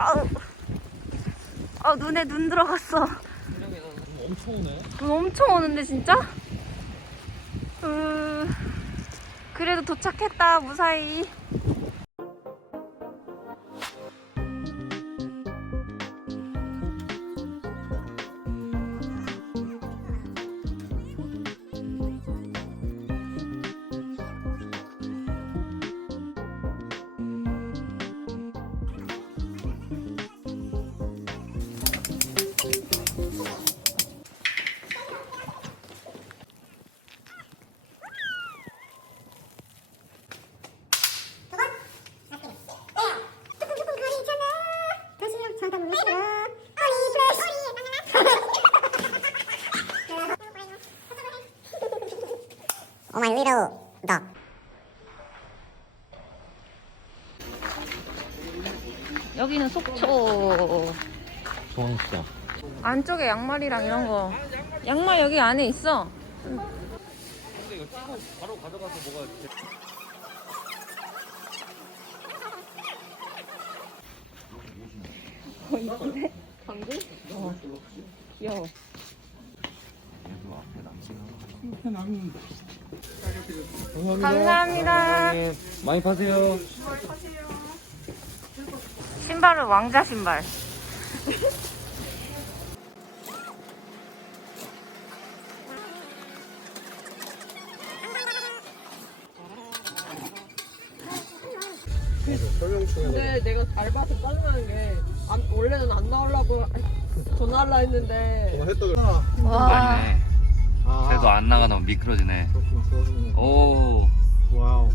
아우. 아 눈에 눈 들어갔어. 엄청 오네. 눈 엄청 오는데 진짜? 으... 그래도 도착했다 무사히. Oh my little dog. 여기는 속초. 중앙시장. 안쪽에 양말이랑 이런 거. 양말 여기 안에 있어. 근데 이거 찍고 바로 가져가서 뭐가 귀여워. 감사합니다. 많이 파세요. 신발은 왕자 신발. 근데 내가 알바에서 짜증나는 게 안, 원래는 안 나오려고 전화하려 했는데 와. 그래도 안 나가 너무 미끄러지네. 오. 와우.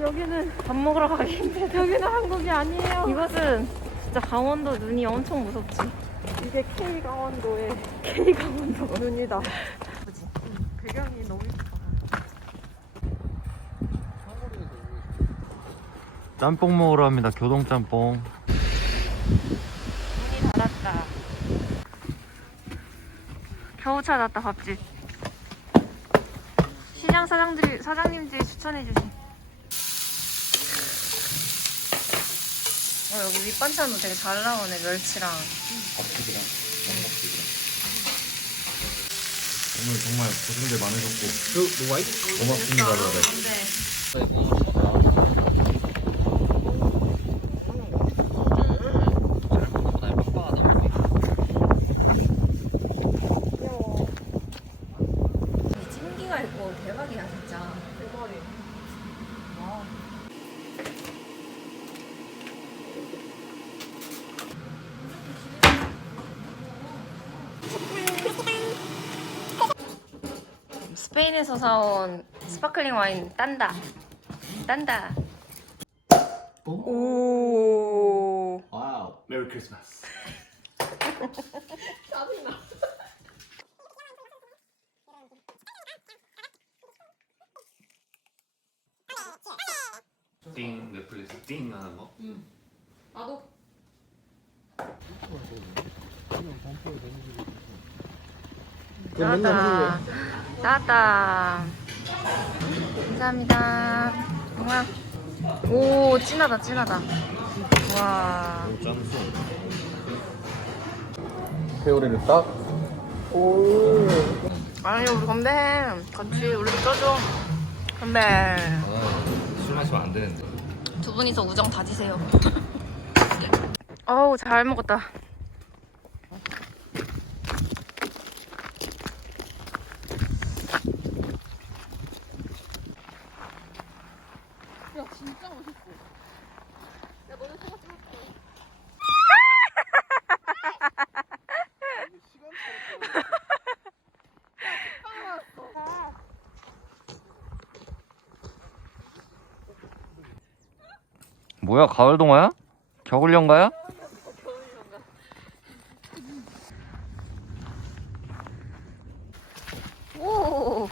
여기는 밥 먹으러 가기 힘들다. 여기는 한국이 아니에요. 이것은 진짜 강원도 눈이 엄청 무섭지. 이게 K 강원도의 K 강원도. 눈이다. 배경이 너무 예쁘다. 짬뽕 먹으러 합니다. 교동 짬뽕. 문이 닫았다. 겨우 찾았다 밥집. 시장 사장들이 사장님들이 추천해 주신. 어 여기 밑반찬도 되게 잘 나오네 멸치랑. 밥집이랑. 오늘 정말 고생들 많으셨고 The, the white? 고맙습니다, 다들. 찜기가 있고 대박이야 진짜. 대머리. 스페인에서 사온 스파클링 와인 딴다. 딴다. 오. Wow. Merry Christmas. 짜증나. 띵 넷플릭스 띵 하는 거. 나도 나왔다. 나 왔다. 감사합니다. 우와. 오, 진하다, 진하다. 와. 짠수. 회오리를 딱. 아니, 우리 건배해. 같이 우리도 쪄줘. 건배. 아, 술 마시면 안 되는데. 두 분이서 우정 다지세요. 어우, 잘 먹었다. 야 진짜 멋있어. 야 너네 생각 좀 뭐야 가을 동화야? 겨울 연가야? 오.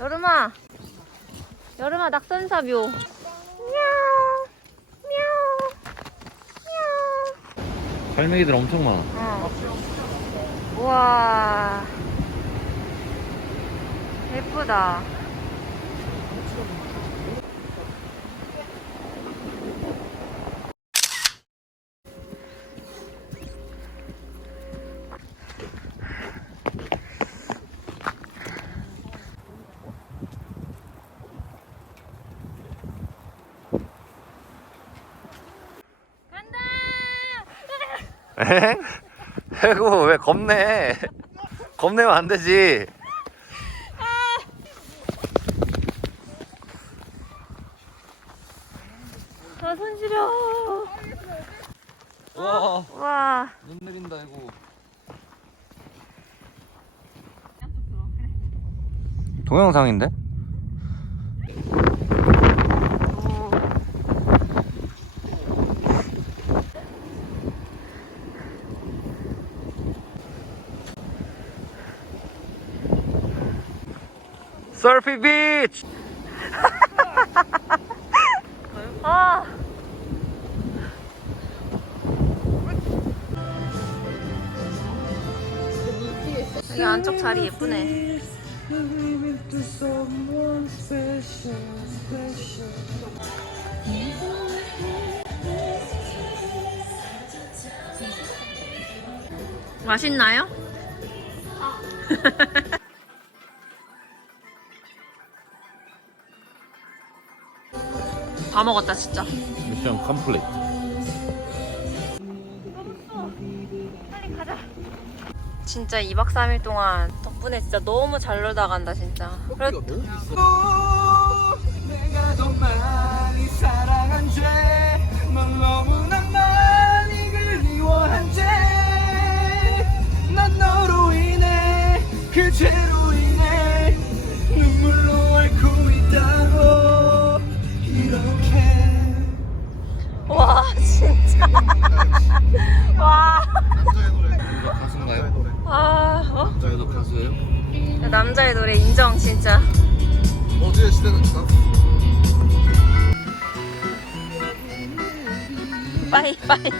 여름아. 여름아. 미야우. 갈매기들 엄청 많아. 어. 우와. 예쁘다. 에? 해구 왜 겁내? 겁내면 안 되지. 아, 손 시려. 와, 와. 눈 내린다 이거. 동영상인데? 서피 비치! 아. 여기 안쪽 자리 예쁘네. 맛있나요? 다 먹었다 진짜. 미션 컴플릿. 빨리 가자. 진짜 2박 3일 동안 덕분에 진짜 너무 잘 놀다 간다 진짜. 그래, 내가 더 많이 사랑한 죄넌 너무나 많이 그리워한 죄난 너로 와. 가수인가요? 아, 어? 저희도 가수예요? 남자의 노래 인정 진짜. 어제 시대는 지났어. 빠이 빠이.